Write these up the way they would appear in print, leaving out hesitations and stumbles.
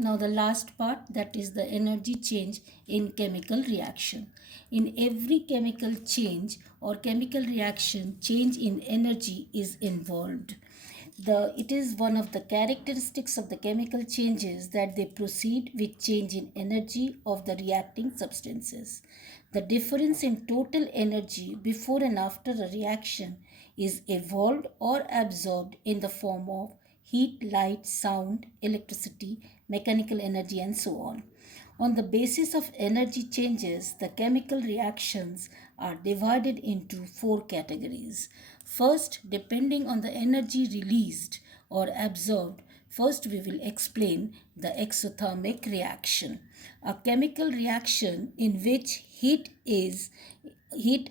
Now the last part, that is the energy change in chemical reaction. In every chemical change or chemical reaction, change in energy is involved. It is one of the characteristics of the chemical changes that they proceed with change in energy of the reacting substances. The difference in total energy before and after a reaction is evolved or absorbed in the form of heat, light, sound, electricity, mechanical energy, and so on. On the basis of energy changes, the chemical reactions are divided into four categories. First, depending on the energy released or absorbed, first we will explain the exothermic reaction. A chemical reaction in which heat,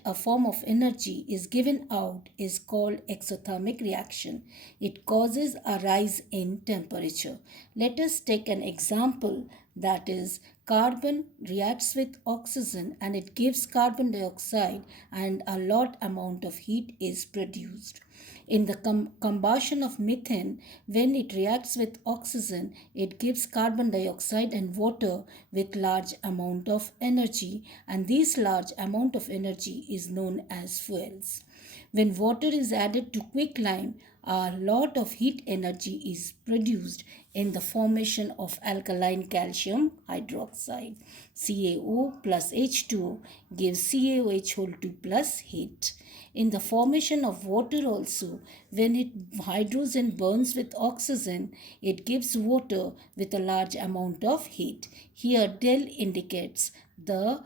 a form of energy, is given out is called exothermic reaction. It causes a rise in temperature. Let us take an example, that is, carbon reacts with oxygen and it gives carbon dioxide, and a lot amount of heat is produced. In the combustion of methane, when it reacts with oxygen, it gives carbon dioxide and water with large amount of energy, and this large amount of energy is known as fuels. When water is added to quicklime, a lot of heat energy is produced in the formation of alkaline calcium hydroxide. CaO plus H2O gives CaOH2 plus heat. In the formation of water also, when hydrogen burns with oxygen, it gives water with a large amount of heat. Here del indicates the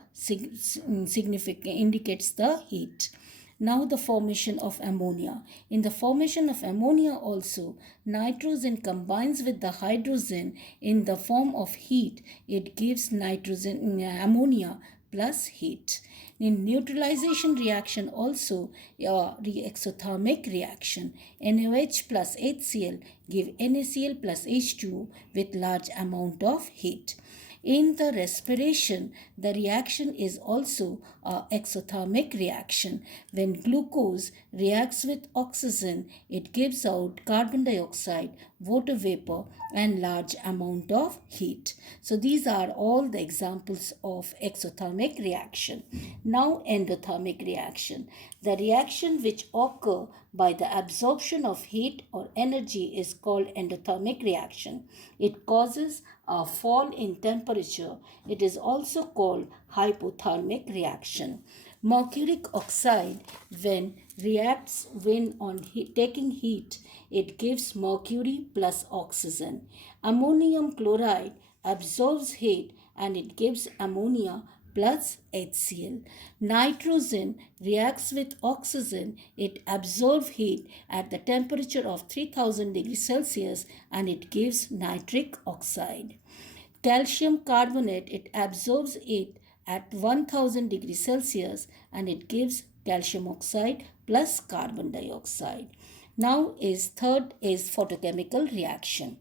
heat. Now the formation of ammonia. In the formation of ammonia also, nitrogen combines with the hydrogen in the form of heat. It gives ammonia plus heat. In neutralization reaction also, exothermic reaction, NaOH plus HCl give NaCl plus H2O with large amount of heat. In the respiration, the reaction is also an exothermic reaction. When glucose reacts with oxygen, it gives out carbon dioxide, water vapor, and large amount of heat. So these are all the examples of exothermic reaction. Now endothermic reaction. The reaction which occur by the absorption of heat or energy is called endothermic reaction. It causes a fall in temperature. It is also called hypothermic reaction. Mercuric oxide, when taking heat, it gives mercury plus oxygen. Ammonium chloride absorbs heat and it gives ammonia plus HCl. Nitrogen reacts with oxygen. It absorbs heat at the temperature of 3000 degrees Celsius and it gives nitric oxide. Calcium carbonate, it absorbs it at 1000 degrees Celsius and it gives calcium oxide plus carbon dioxide. Now third is photochemical reaction.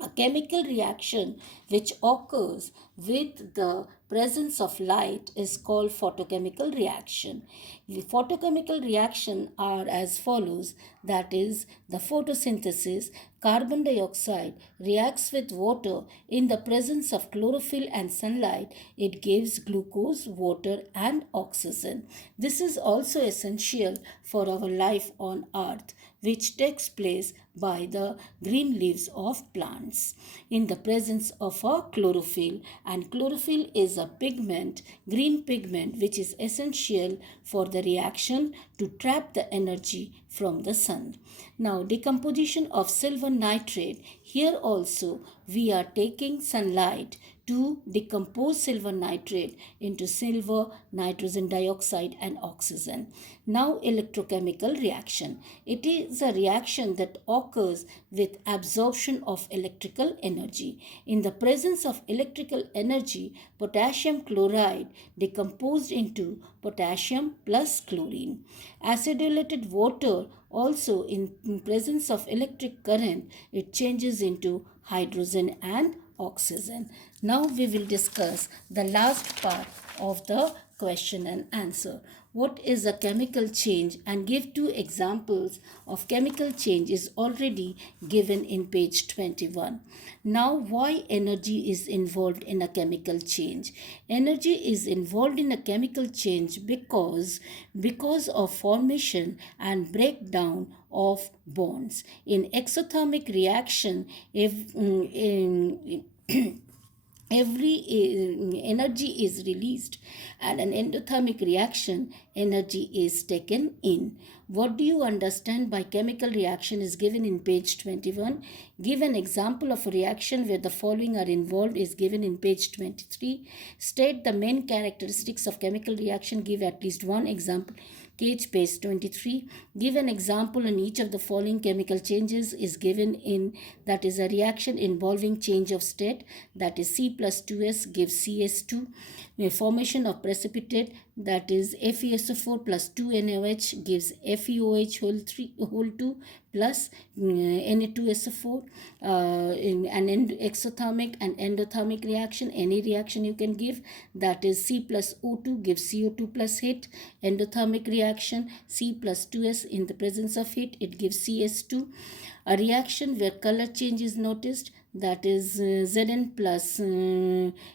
A chemical reaction which occurs with the presence of light is called photochemical reaction. The photochemical reaction are as follows, that is, the photosynthesis, carbon dioxide reacts with water in the presence of chlorophyll and sunlight. It gives glucose, water, and oxygen. This is also essential for our life on earth, which takes place by the green leaves of plants in the presence of a chlorophyll, and chlorophyll is a pigment, green pigment, which is essential for the reaction to trap the energy from the sun. Now decomposition of silver nitrate. Here also we are taking sunlight to decompose silver nitrate into silver, nitrogen dioxide, and oxygen. Now electrochemical reaction. It is a reaction that occurs with absorption of electrical energy. In the presence of electrical energy, potassium chloride decomposed into potassium plus chlorine. Acidulated water also, in presence of electric current, it changes into hydrogen and oxygen. Now we will discuss the last part of the question and answer. what is a chemical change and give two examples of chemical change is already given in page 21. Now, why energy is involved in a chemical change? Energy is involved in a chemical change because of formation and breakdown of bonds. In exothermic reaction, if every energy is released, and an endothermic reaction energy is taken in. What do you understand by chemical reaction is given in page 21. Give an example of a reaction where the following are involved is given in page 23. State the main characteristics of chemical reaction. Give at least one example. Page 23. Give an example in each of the following chemical changes is given in, that is a reaction involving change of state, that is C plus 2S gives CS2. A formation of precipitate, that is FeSO4 plus 2NaOH gives FeOH whole 2 plus Na2SO4. In an exothermic and endothermic reaction, any reaction you can give, that is C plus O2 gives CO2 plus heat. Endothermic reaction, C plus 2S, in the presence of heat it gives CS2. A reaction where color change is noticed, that is Zn plus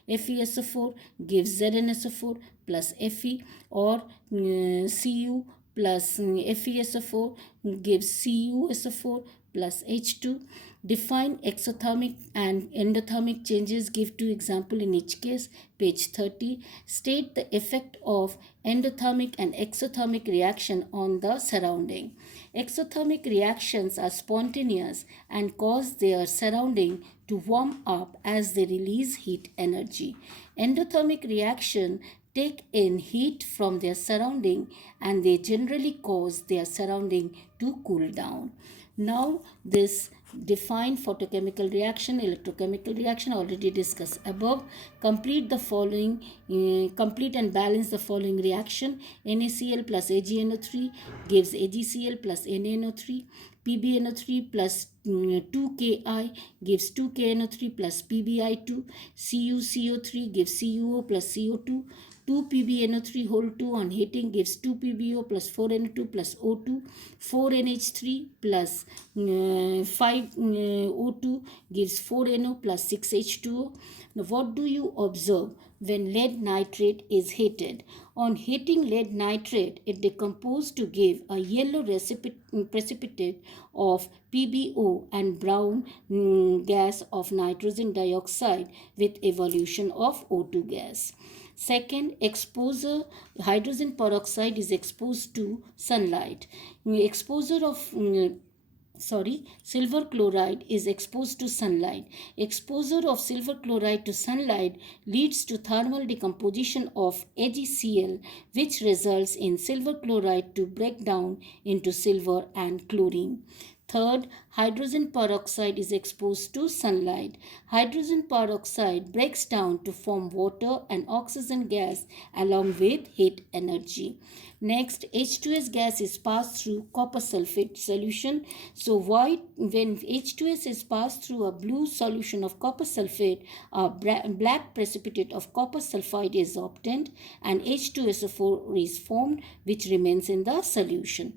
FeSO4 gives ZnSO4 plus Fe, or Cu plus FeSO4 gives CuSO4 plus H2. Define exothermic and endothermic changes. Give two examples in each case. Page 30. State the effect of endothermic and exothermic reaction on the surrounding. Exothermic reactions are spontaneous and cause their surrounding to warm up as they release heat energy. Endothermic reaction take in heat from their surrounding and they generally cause their surrounding to cool down. Now this define photochemical reaction, electrochemical reaction already discussed above. Complete the following, complete and balance the following reaction. NaCl plus AgNO3 gives AgCl plus NaNO3. PbNO3 plus 2Ki gives 2KNO3 plus PbI2. CuCO3 gives CuO plus CO2. 2PbNO3 whole 2 on heating gives 2PbO plus 4NO2 plus O2. 4NH3 plus 5O2 gives 4NO plus 6H2O. Now what do you observe when lead nitrate is heated? On heating lead nitrate, it decomposes to give a yellow precipitate of PbO and brown gas of nitrogen dioxide with evolution of O2 gas. Second, exposure, hydrogen peroxide is exposed to sunlight. Exposure of silver chloride is exposed to sunlight. Exposure of silver chloride to sunlight leads to thermal decomposition of AgCl, which results in silver chloride to break down into silver and chlorine. Third, hydrogen peroxide is exposed to sunlight. Hydrogen peroxide breaks down to form water and oxygen gas along with heat energy. Next, H2S gas is passed through copper sulfate solution. So when H2S is passed through a blue solution of copper sulfate, a black precipitate of copper sulfide is obtained and H2SO4 is formed, which remains in the solution.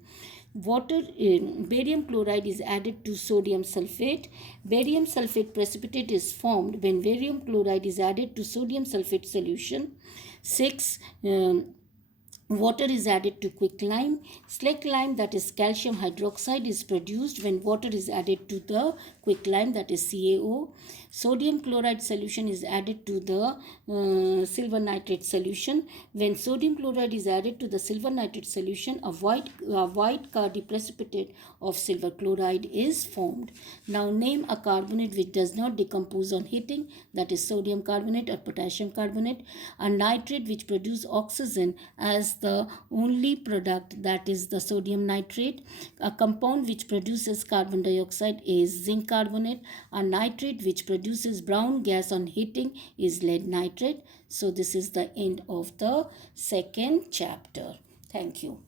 Barium chloride is added to sodium sulfate. Barium sulfate precipitate is formed when barium chloride is added to sodium sulfate solution. 6. Water is added to quicklime. Slag lime, that is calcium hydroxide, is produced when water is added to the quicklime, that is CaO. Sodium chloride solution is added to the silver nitrate solution. When sodium chloride is added to the silver nitrate solution, a white cloudy precipitate of silver chloride is formed. Now name a carbonate which does not decompose on heating, that is sodium carbonate or potassium carbonate. A nitrate which produces oxygen as the only product, that is the sodium nitrate. A compound which produces carbon dioxide is zinc carbonate. A nitrate which produces brown gas on heating is lead nitrate. So this is the end of the second chapter. Thank you.